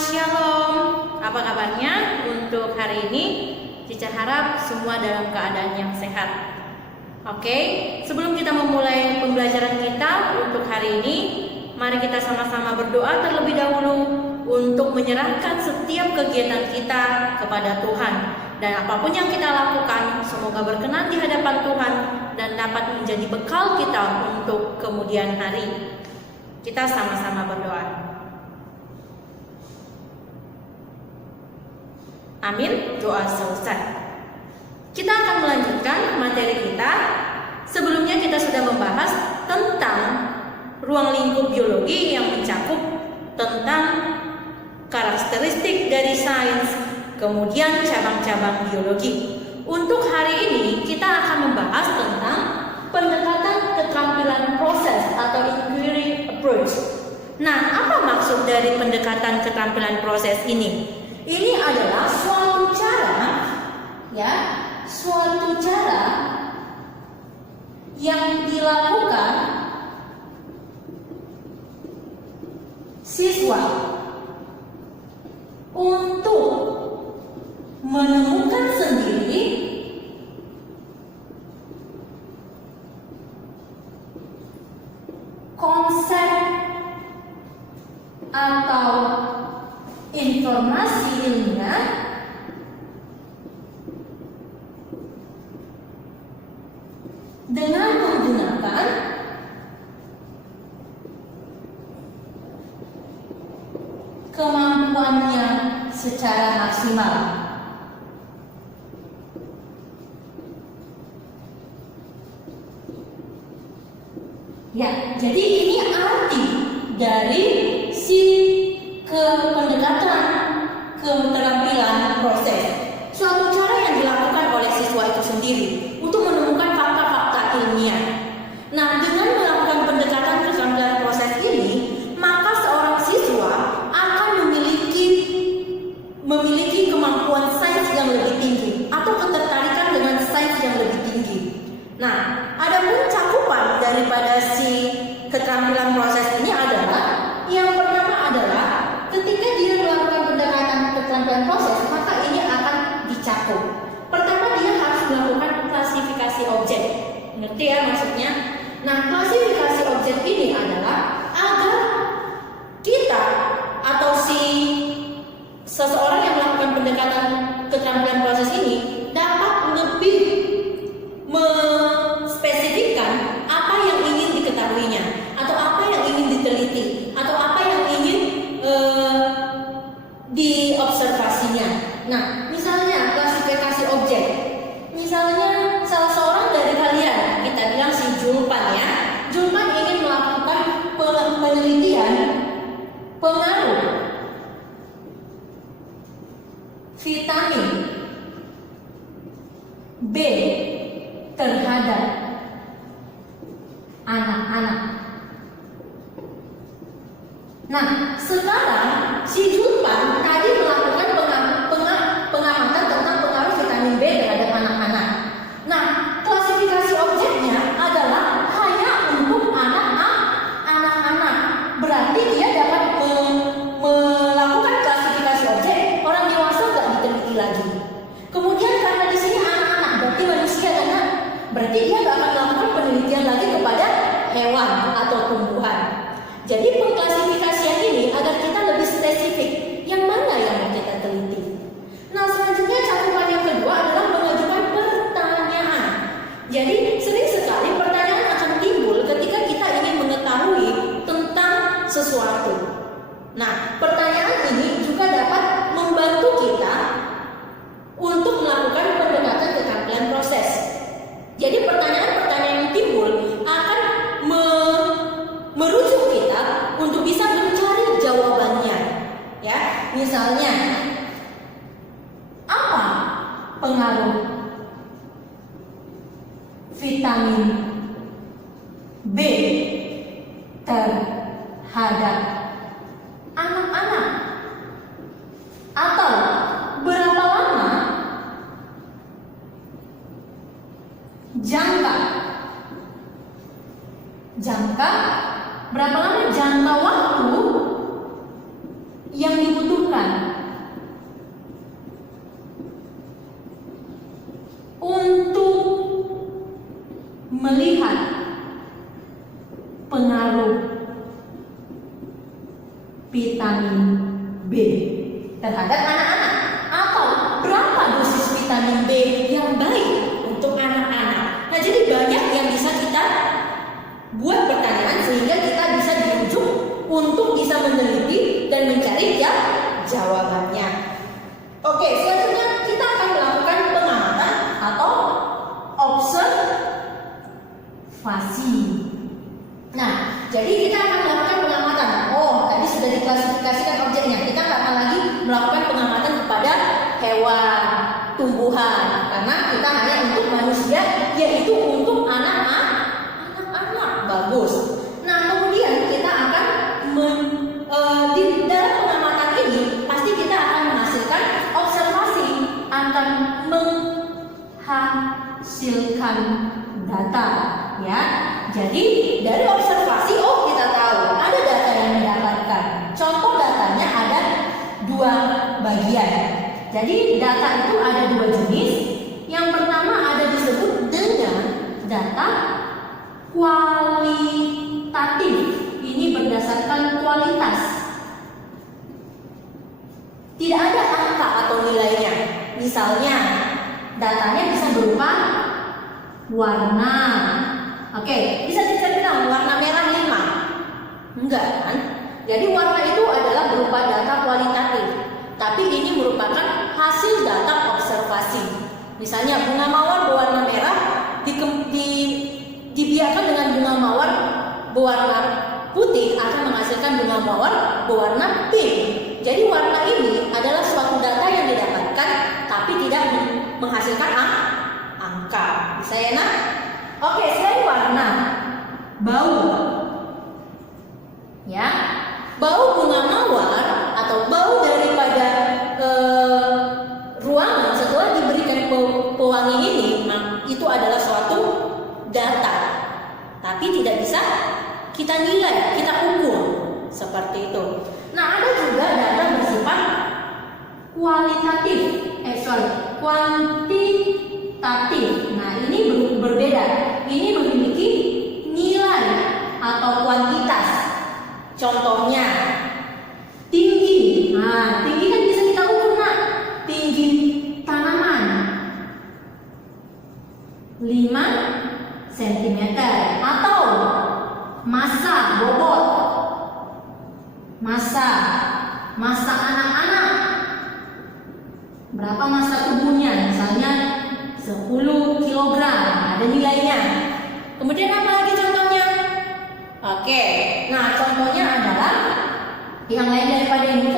Shalom. Apa kabarnya untuk hari ini? Cica harap semua dalam keadaan yang sehat. Oke, sebelum kita memulai pembelajaran kita untuk hari ini, mari kita sama-sama berdoa terlebih dahulu untuk menyerahkan setiap kegiatan kita kepada Tuhan. Dan apapun yang kita lakukan, semoga berkenan di hadapan Tuhan dan dapat menjadi bekal kita untuk kemudian hari. Kita sama-sama berdoa. Amin, doa selesai. Kita akan melanjutkan materi kita. Sebelumnya kita sudah membahas tentang ruang lingkup biologi yang mencakup tentang karakteristik dari sains, kemudian cabang-cabang biologi. Untuk hari ini kita akan membahas tentang pendekatan keterampilan proses atau inquiry approach. Nah, apa maksud dari pendekatan keterampilan proses ini? Ini adalah suatu cara yang dilakukan siswa untuk menemukan sendiri konsep atau informasi ilmiah dengan menggunakan kemampuannya secara maksimal. Ya, jadi ini arti dari pendekatan keterampilan proses. Suatu cara yang dilakukan oleh siswa itu sendiri untuk menemukan fakta-fakta ilmiah. Nah, dengan melakukan pendekatan keterampilan proses ini, maka seorang siswa akan memiliki kemampuan sains yang lebih tinggi atau ketertarikan dengan sains yang lebih tinggi. Nah, adapun cakupan daripada keterampilan proses ini adalah yang pertama adalah ketika dia melakukan pendekatan keterampilan proses, maka ini akan dicakup. Pertama, dia harus melakukan klasifikasi objek. Ngerti ya maksudnya? Nah, klasifikasi objek ini adalah agar kita atau seseorang yang melakukan pendekatan keterampilan proses ini dapat lebih menspesifikkan apa yang ingin diketahuinya, atau apa yang ingin diteliti, atau apa yang ingin diobservasinya. Nah, misalnya klasifikasi objek. Misalnya salah seorang dari kalian, kita bilang si Julpan ya. Julpan ingin melakukan penelitian pengaruh vitamin B terhadap anak-anak. Nah, sekarang si Julpan tadi melakukan pengamatan tentang pengaruh vitamin B terhadap anak-anak. Nah, klasifikasi objeknya adalah hanya untuk anak-anak. Berarti dia dapat melakukan klasifikasi objek, orang dewasa nggak diteliti lagi. Kemudian karena di sini anak-anak, berarti manusia kan? Berarti dia nggak akan melakukan penelitian lagi kepada hewan atau tumbuhan. Jadi pengklasifikasian ini agar kita lebih spesifik yang mana yang mau kita teliti. Nah, selanjutnya cakupan yang kedua adalah mengajukan pertanyaan. Jadi sering sekali pertanyaan akan timbul ketika kita ingin mengetahui tentang sesuatu. Nah, pertanyaan ini juga dapat membantu kita untuk melakukan pendekatan keterampilan proses. Jadi pertanyaan-pertanyaan yang timbul akan merujuk kita untuk bisa mencari jawabannya. Ya, misalnya apa pengaruh vitamin B terhadap anak-anak? Atau berapa lama berapa lama jangka waktu yang dibutuhkan vitamin B terhadap anak-anak, atau berapa dosis vitamin B yang baik untuk anak-anak. Nah, jadi banyak yang bisa kita buat pertanyaan sehingga kita bisa dirujuk untuk bisa meneliti dan mencari jawabannya. Oke, selanjutnya kita akan melakukan pengamatan atau observasi. Nah, jadi kita akan melakukan pengamatan. Oh, tadi sudah diklasifikasikan objeknya. Kita nggak akan lagi melakukan pengamatan kepada hewan, tumbuhan, karena kita hanya untuk manusia, yaitu untuk anak-anak. Bagus. Nah, kemudian kita akan di dalam pengamatan ini pasti kita akan menghasilkan observasi, akan menghasilkan data, ya. Jadi dari observasi, oh kita tahu ada data yang didapatkan. Contoh datanya ada 2 bagian. Jadi data itu ada 2 jenis. Yang pertama ada disebut dengan data kualitatif. Ini berdasarkan kualitas. Tidak ada angka atau nilainya. Misalnya datanya bisa berupa warna. Oke, bisa dibilang warna merah 5. Enggak kan? Jadi warna itu adalah berupa data kualitatif. Tapi ini merupakan hasil data observasi. Misalnya bunga mawar berwarna merah dibiarkan dengan bunga mawar berwarna putih akan menghasilkan bunga mawar berwarna pink. Jadi warna ini adalah suatu data yang didapatkan tapi tidak menghasilkan angka. Bisa ya, Nak? Oke, selain warna, bau. Ya. Bau bunga mawar atau bau daripada ruangan setelah diberikan pewangi ini, itu adalah suatu data, tapi tidak bisa kita nilai, kita ukur seperti itu. Nah, ada juga data bersifat kuantitatif. Nah, ini berbeda. Ini memiliki nilai atau kuantitas. Contohnya tinggi. Nah, tinggi kan bisa kita ukur, Nak. Tinggi tanaman 5 cm, atau massa bobot, massa anak-anak, berapa massa tubuhnya, misalnya 10 kg, ada nilainya. Kemudian apa lagi contohnya? Oke, nah contohnya adalah yang lain daripada ini,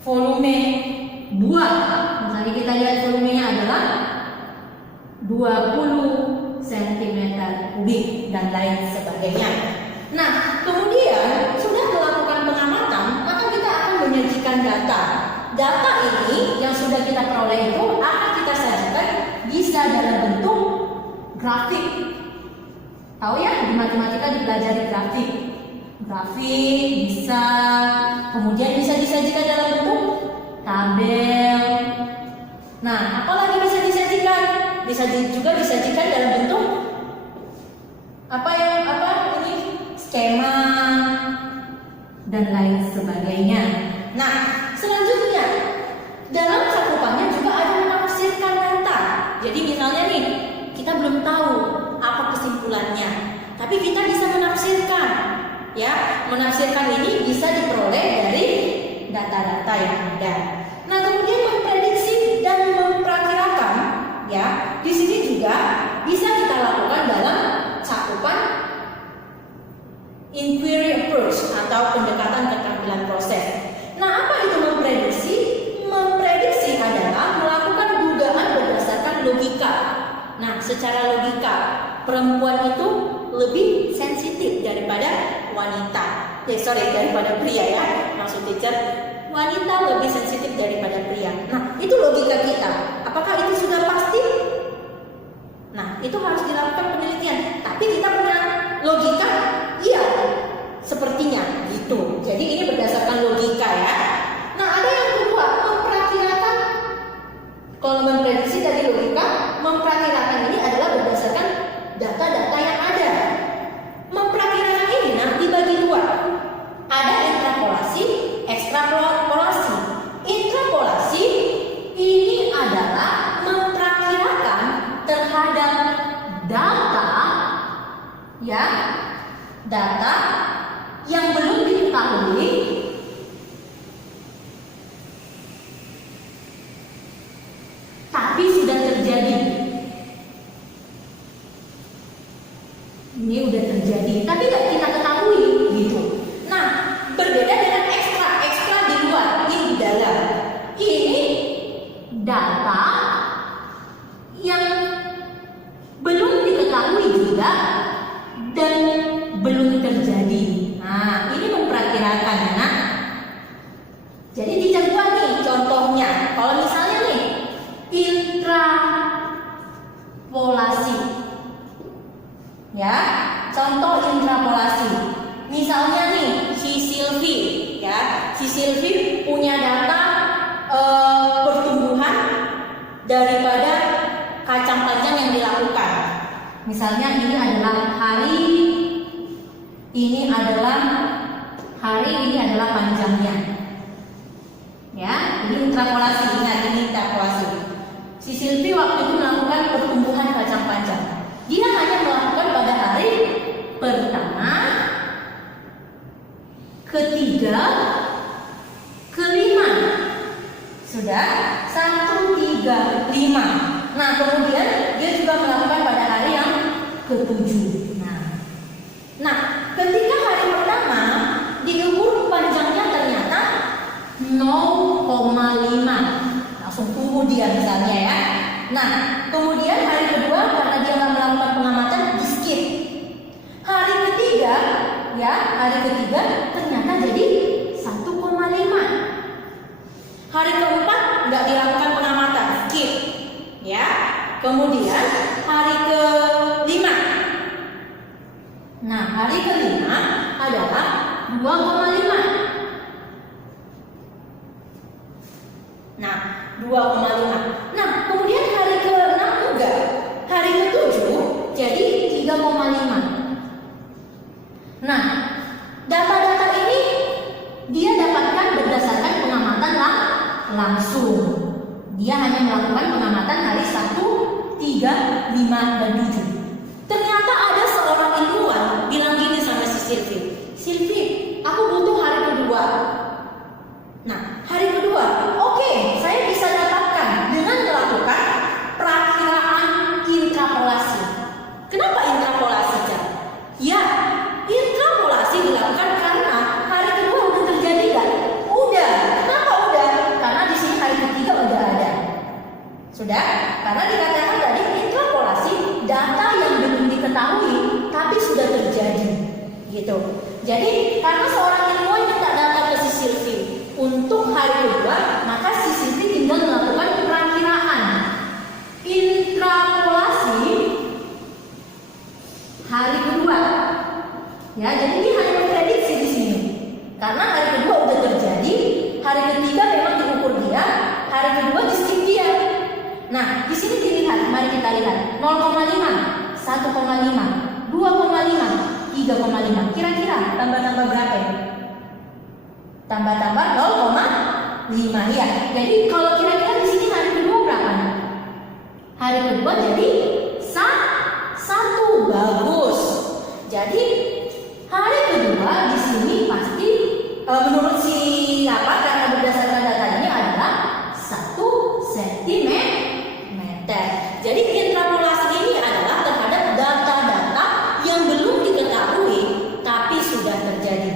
volume buah. Misalnya kita lihat volumenya adalah 20 cm3 dan lain sebagainya. Nah, kemudian sudah melakukan pengamatan, maka kita akan menyajikan data. Data ini yang sudah kita peroleh itu akan kita sajikan bisa dalam bentuk grafik. Tahu ya, di matematika dipelajari grafik. Grafik bisa, kemudian bisa disajikan dalam bentuk tabel. Nah, apalagi bisa disajikan? Bisa juga disajikan dalam bentuk ini skema dan lain sebagainya. Nah, selanjutnya dalam cakupannya juga ada menafsirkan data. Jadi misalnya nih, kita belum tahu apa kesimpulannya, tapi kita bisa menafsirkan. Ya, menafsirkan ini bisa diperoleh dari data-data yang ada. Nah, kemudian memprediksi dan memperkirakan, ya, di sini juga bisa kita lakukan dalam cakupan inquiry approach atau pendekatan keterampilan proses. Nah, apa itu memprediksi? Memprediksi adalah melakukan dugaan berdasarkan logika. Nah, secara logika, perempuan itu lebih sensitif daripada daripada pria ya. Maksud teacher, wanita lebih sensitif daripada pria. Nah, itu logika kita. Apakah itu sudah pasti? Nah, itu harus dilakukan penelitian. Tapi kita punya logika, iya, sepertinya gitu. Jadi ini berdasarkan logika ya. Nah, ada yang kedua, memperkirakan. Kalau memprediksi dari logika, memperkirakan ini adalah berdasarkan data-data yang ada. Memperkirakan ini nanti data yang belum diketahui tapi sudah terjadi. Ini udah terjadi, tapi nggak kita ketahui gitu. Nah, berbeda dengan ekstra di luar, ini di dalam. Ini data yang belum diketahui juga dan belum terjadi. Nah, ini memperkirakan ya, nak. Jadi dicontoh nih contohnya. Kalau misalnya nih intrapolasi, ya, contoh intrapolasi. Misalnya nih si Silvi, ya, si Silvi punya data pertumbuhan daripada kacang panjang yang dilakukan. Misalnya ini adalah hari, ini adalah panjangnya. Ya, ini intrapolasi, ingat ini intrapolasi. Si Silvi waktu itu melakukan pertumbuhan kacang panjang. Dia hanya melakukan pada hari pertama, ketiga, kelima. Sudah 1, 3, 5. Nah, kemudian dia juga melakukan pada hari yang ke-7. Nah, ketika hari pertama diukur panjangnya ternyata 0,5. Langsung tumbuh dia misalnya ya. Nah, kemudian hari kedua karena dia nggak melakukan pengamatan, di skip. Hari ketiga, ya, ternyata jadi 1,5. Hari keempat nggak dilakukan pengamatan, skip, ya. Kemudian hari kelima. Nah, hari kelima adalah 2,5. Nah, 2,5. Nah, kemudian hari ke-6 enggak. Hari ke-7 jadi 3,5. Nah, data-data ini dia dapatkan berdasarkan pengamatan langsung. Dia hanya melakukan pengamatan hari 1, 3, 5, dan 7. Ternyata ada seorang ilmuwan bilang gini sama si Silvi. Silvi, aku butuh hari kedua. Nah, hari kedua, oke, saya bisa dapatkan dengan melakukan perakiraan intrapolasi. Kenapa intrapolasi, Cak? Ya, intrapolasi dilakukan karena hari kedua udah terjadi kan? Udah. Kenapa udah? Karena di sini hari ketiga udah ada. Sudah? Karena dikatakan tadi intrapolasi data yang belum diketahui tapi sudah terjadi. Gitu. Jadi, karena seorang ilmuwan minta data ke si Silvi untuk hari kedua, maka si Silvi tinggal melakukan perakiraan intrapolasi hari kedua. Ya, jadi dia hanya memprediksi di sini. Karena hari kedua udah terjadi, hari ketiga memang diukur dia, hari kedua di skip dia. Nah, di sini dilihat, mari kita lihat 0,5, 1,5, 2,5, 3,5. Kira-kira tambah-tambah berapa ya? Tambah-tambah 0,5 ya. Jadi kalau kira-kira di sini hari kedua berapa? Hari kedua jadi 1. Bagus. Jadi hari kedua di sini pasti menurut si karena berdasarkan data ini adalah 1 cm. Jadi intrapolasi ini adalah terhadap data-data yang belum diketahui tapi sudah terjadi.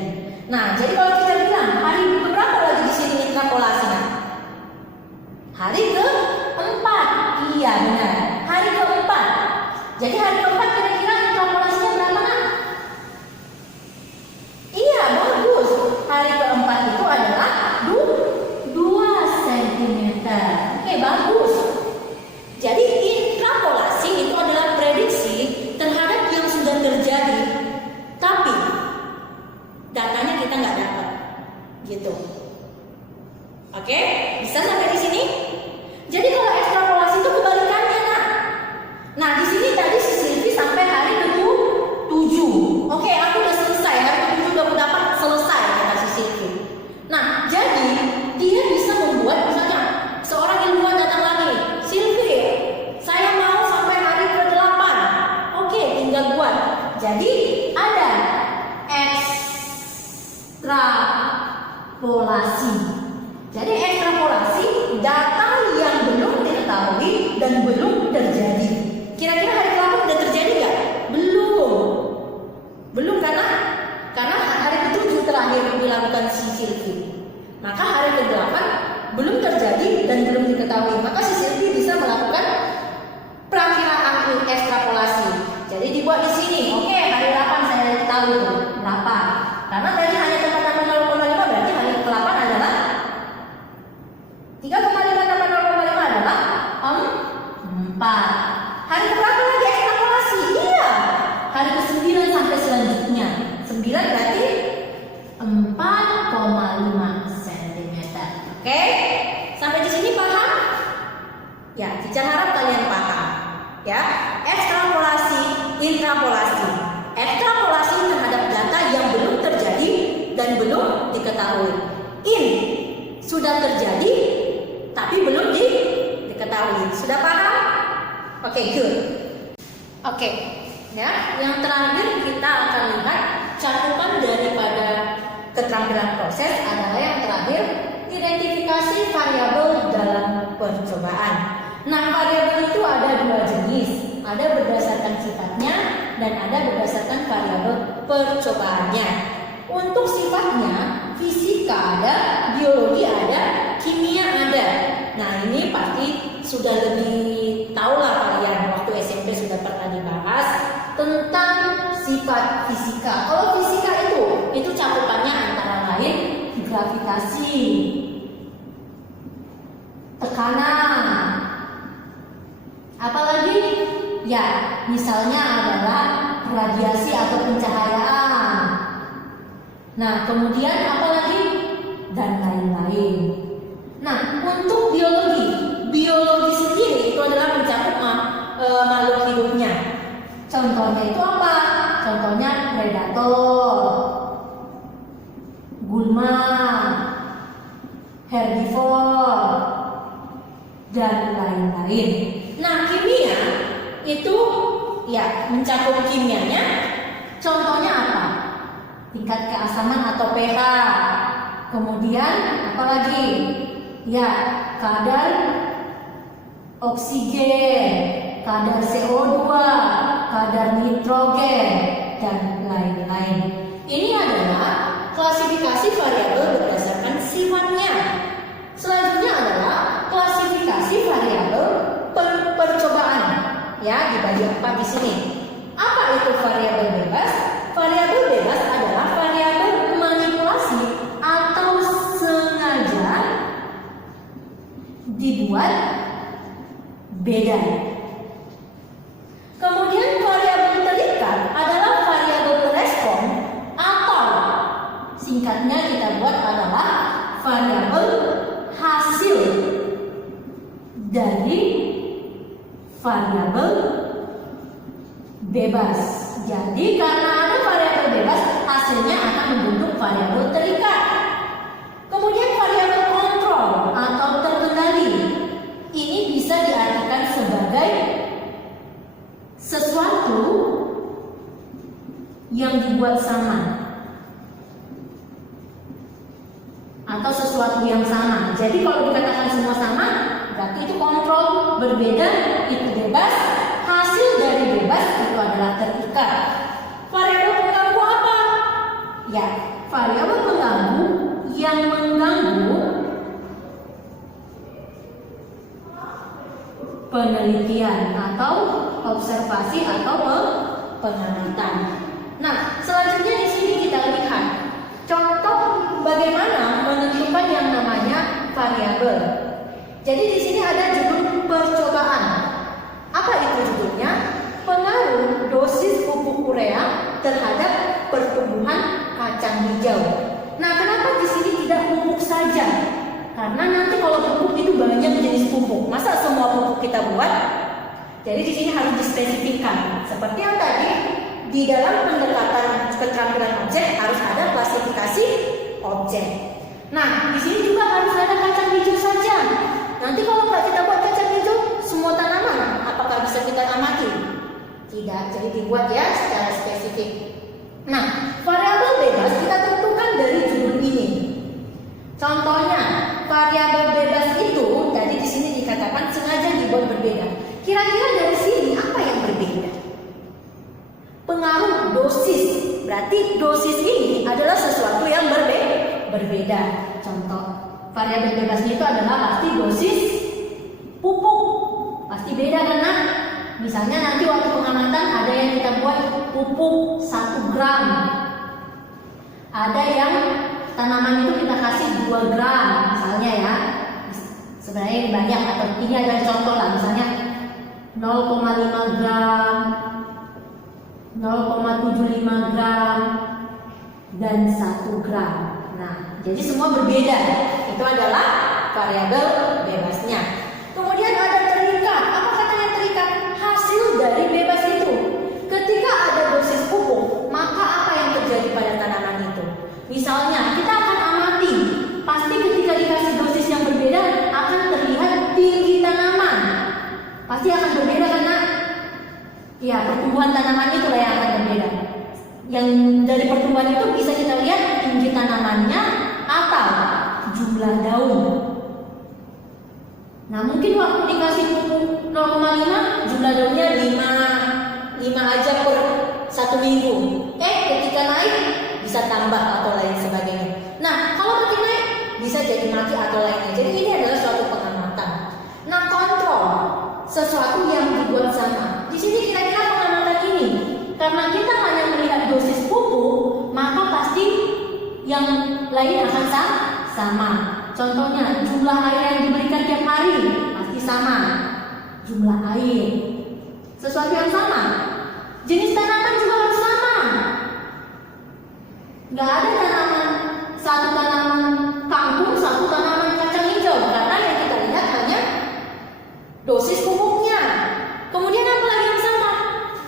Nah, jadi kalau kita bilang hari berapa lagi di sini intrapolasinya? Hari ke-4. Iya, benar. Hari ke-4. Jadi hari ke-4 kira-kira intrapolasinya berapa, nak? Iya, bagus. Hari ke-4 itu adalah 2 cm. Oke, bagus. Jadi intrapolasi itu adalah prediksi terhadap yang sudah terjadi, tapi datanya kita nggak dapat, gitu. Oke, bisa sampai di sini? Jadi kalau ekstrapolasi itu kebalikannya, nak. Nah, di sini tadi si Silvi sampai hari ke-7. Oke, aku udah selesai, hari ke-7 udah aku dapat selesai, kata si Silvi. Nah, jadi dia bisa membuat misalnya seorang ilmuwan datang lagi, Silvi, saya mau sampai hari ke-8. Oke, tinggal buat. Jadi ekstrapolasi. Jadi ekstrapolasi data yang belum diketahui dan belum terjadi. Kira-kira hari ke-8 udah terjadi nggak? Belum karena hari ke-7 terakhir dilakukan si Sylvie. Maka hari ke-8 belum terjadi dan belum diketahui. Maka si Sylvie bisa melakukan perakiraan ekstrapolasi. Jadi dibuat di sini. Oke, hari 8 saya tahu tuh berapa. Karena tadi hanya tambah 0,5 berarti hari ke-8 adalah 3,5 adalah 4. Hari keberapa lagi ekstrapolasi? Iya. Hari ke-9 sampai selanjutnya. 9 berarti 4,5 cm. Oke? Sampai di sini paham? Ya, Cica harap kalian paham. Ya, ekstrapolasi, intrapolasi. Ekstrapolasi terhadap data yang belum terjadi dan belum diketahui. In sudah terjadi tapi belum diketahui. Sudah paham? Oke, good. Oke, ya, yang terakhir kita akan lihat cakupan daripada keterampilan proses adalah yang terakhir, identifikasi variabel dalam percobaan. Nah, variabel itu ada dua jenis, ada berdasarkan sifatnya dan ada berdasarkan variabel percobaannya. Untuk sifatnya, fisika ada, biologi ada, kimia ada. Nah, ini pasti sudah lebih tahulah kalian, waktu SMP sudah pernah dibahas tentang sifat fisika. Kalau fisika itu cakupannya antara lain gravitasi, tekanan, apalagi ya misalnya adalah radiasi atau pencahayaan. Nah, kemudian apalagi dan lain-lain. Nah, untuk biologi sendiri itu adalah mencakup makhluk hidupnya. Contohnya itu apa? Contohnya predator, gulma, herbivore, dan lain-lain. Nah, kimia itu ya mencakup kimianya. Contohnya apa? Tingkat keasaman atau pH. Kemudian apalagi? Ya, kadar oksigen, kadar CO2, kadar nitrogen, dan lain-lain. Ini adalah klasifikasi variabel berdasarkan sifatnya. Selanjutnya adalah klasifikasi variabel percobaan. Ya, dibagi 4 di sini. Apa itu variabel bebas? Variabel bebas adalah variabel manipulasi atau sengaja dibuat beda. Kemudian variabel terikat adalah variabel respon atau singkatnya kita buat adalah variabel hasil dari variabel bebas. Jadi karena ada variabel bebas, hasilnya akan membentuk variabel terikat. Kemudian variabel kontrol atau terkendali. Ini bisa diartikan sebagai sesuatu yang dibuat sama atau sesuatu yang sama. Jadi kalau dikatakan semua sama, berarti itu kontrol, berbeda itu bebas, hasil dari bebas itu adalah terikat. Variabel pengganggu apa? Ya, variabel pengganggu yang mengganggu penelitian atau observasi atau pengamatan. Nah, selanjutnya di sini kita lihat contoh bagaimana menentukan yang namanya variabel. Jadi di sini ada judul percobaan. Apa itu judulnya? Pengaruh dosis pupuk urea terhadap pertumbuhan kacang hijau. Nah, kenapa di sini tidak pupuk saja? Karena nanti kalau pupuk itu banyak jenis pupuk. Masa semua pupuk kita buat? Jadi di sini harus dispesifikkan. Seperti yang tadi di dalam pendekatan keterampilan objek harus ada klasifikasi objek. Nah, di sini juga harus ada kacang hijau saja. Nanti kalau nggak kita buat kacang hijau, semua tanaman, apakah bisa kita amati? Tidak, jadi dibuat ya secara spesifik. Nah, variabel bebas kita tentukan dari judul Kira-kira dari sini apa yang berbeda? Pengaruh dosis. Berarti dosis ini adalah sesuatu yang berbeda. Contoh variabel bebasnya itu adalah pasti dosis pupuk. Pasti beda karena misalnya nanti waktu pengamatan ada yang kita buat pupuk 1 gram. Ada yang tanaman itu kita kasih 2 gram misalnya ya. Sebenarnya ini banyak, atau ini ada contoh lah, misalnya 0,5 gram, 0,75 gram, dan 1 gram. Nah, jadi semua berbeda. Itu adalah variabel bebasnya. Kemudian ada terikat. Apa katanya terikat? Hasil dari bebas itu. Ketika ada dosis pupuk, maka apa yang terjadi pada tanaman itu? Misalnya, kita akan amati. Pasti ketika dikasih dosis yang berbeda, akan terlihat tinggi tanaman. Pasti akan berbeda karena ya pertumbuhan tanaman itu lah yang akan berbeda. Yang dari pertumbuhan itu bisa kita lihat tinggi tanamannya atau jumlah daun. Nah, mungkin waktu dikasih pupuk 0,5 jumlah daunnya 5 aja per 1 minggu. Ketika naik bisa tambah atau lain sebagainya. Nah, kalau makin naik bisa jadi mati atau lainnya. Jadi ini adalah suatu pengamatan. Nah, kontrol sesuatu yang dibuat sama. Di sini kira-kira pengamatan ini, karena kita hanya melihat dosis pupuk, maka pasti yang lain akan sama. Contohnya jumlah air yang diberikan tiap hari pasti sama. Jumlah air, sesuatu yang sama. Jenis tanaman juga harus sama. Gak ada satu tanaman kangkung, satu tanaman kacang hijau, karena yang kita lihat hanya dosis pupuknya. Kemudian apa lagi yang sama?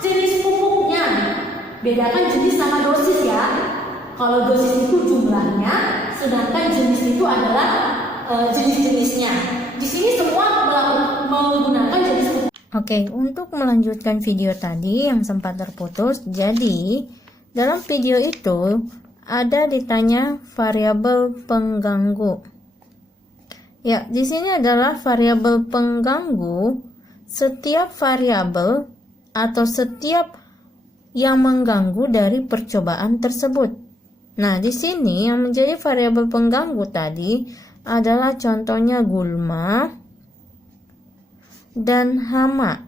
Jenis pupuknya. Bedakan jenis sama dosis ya. Kalau dosis itu jumlahnya, sedangkan jenis itu adalah jenis-jenisnya. Di sini semua menggunakan jenis pupuk. Oke, untuk melanjutkan video tadi yang sempat terputus, jadi dalam video itu ada ditanya variabel pengganggu. Ya, di sini adalah variabel pengganggu. Setiap variabel atau setiap yang mengganggu dari percobaan tersebut. Nah, di sini yang menjadi variabel pengganggu tadi adalah contohnya gulma dan hama.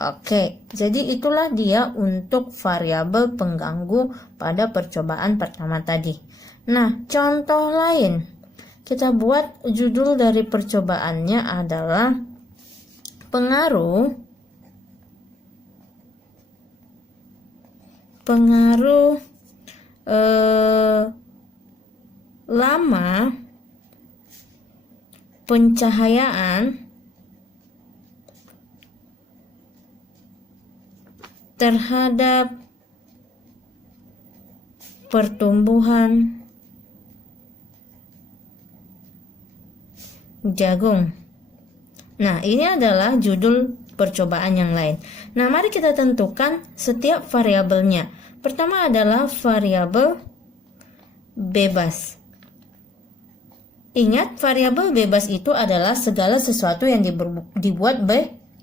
Oke, jadi itulah dia untuk variabel pengganggu pada percobaan pertama tadi. Nah, contoh lain. Kita buat judul dari percobaannya adalah pengaruh lama pencahayaan terhadap pertumbuhan jagung. Nah, ini adalah judul percobaan yang lain. Nah, mari kita tentukan setiap variabelnya. Pertama adalah variabel bebas. Ingat, variabel bebas itu adalah segala sesuatu yang dibuat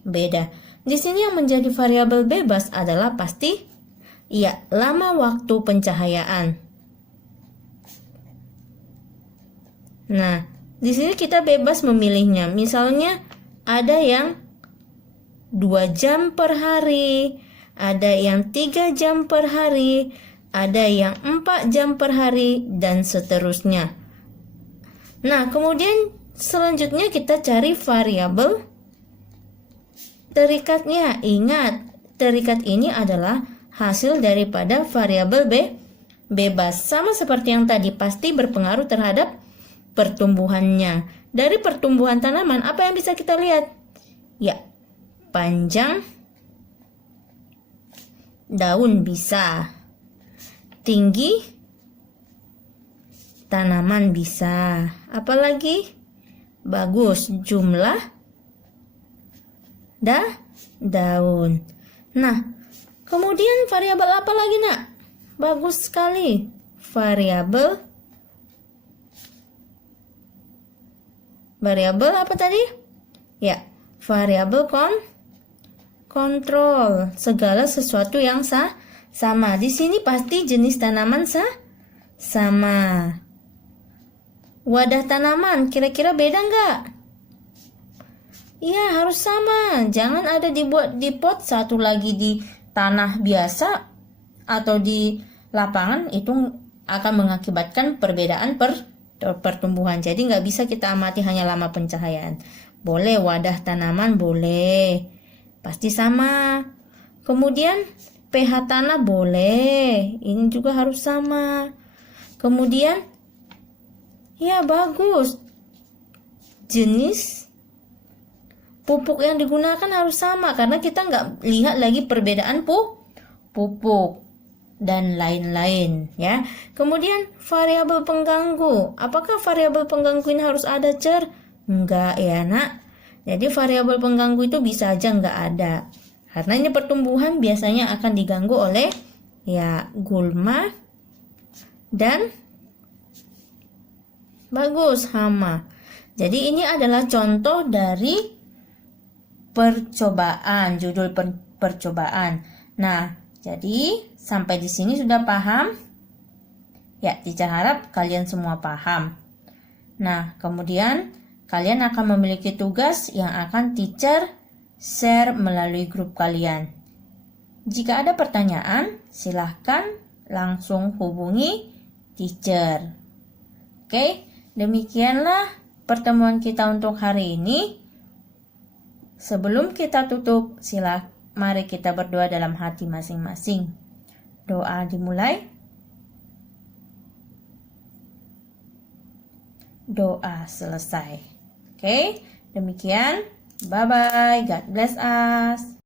beda. Di sini yang menjadi variabel bebas adalah pasti lama waktu pencahayaan. Nah, di sini kita bebas memilihnya. Misalnya ada yang 2 jam per hari, ada yang 3 jam per hari, ada yang 4 jam per hari, dan seterusnya. Nah, kemudian selanjutnya kita cari variabel terikatnya. Ingat, terikat ini adalah hasil daripada variabel bebas. Sama seperti yang tadi, pasti berpengaruh terhadap pertumbuhannya. Dari pertumbuhan tanaman, apa yang bisa kita lihat? Ya, panjang daun bisa, tinggi tanaman bisa, apalagi bagus jumlah daun. Nah, kemudian variabel apa lagi, Nak? Bagus sekali, variabel apa tadi? Ya, variabel kontrol. Segala sesuatu yang sama. Di sini pasti jenis tanaman sama. Wadah tanaman, kira-kira beda nggak? Iya, harus sama. Jangan ada dibuat di pot, satu lagi di tanah biasa atau di lapangan, itu akan mengakibatkan perbedaan pertumbuhan. Jadi nggak bisa kita amati hanya lama pencahayaan. Boleh wadah tanaman, boleh. Pasti sama. Kemudian pH tanah boleh. Ini juga harus sama. Kemudian, ya bagus. Jenis pupuk yang digunakan harus sama karena kita nggak lihat lagi perbedaan pupuk dan lain-lain ya. Kemudian variabel pengganggu. Apakah variabel pengganggu ini harus ada Enggak ya nak. Jadi variabel pengganggu itu bisa aja nggak ada. Karena ini pertumbuhan biasanya akan diganggu oleh ya gulma dan bagus hama. Jadi ini adalah contoh dari percobaan, judul percobaan. Nah, jadi sampai di sini sudah paham? Ya, teacher harap kalian semua paham. Nah, kemudian kalian akan memiliki tugas yang akan teacher share melalui grup kalian. Jika ada pertanyaan, silahkan langsung hubungi teacher. Oke, demikianlah pertemuan kita untuk hari ini. Sebelum kita tutup, mari kita berdoa dalam hati masing-masing. Doa dimulai. Doa selesai. Oke, demikian. Bye-bye. God bless us.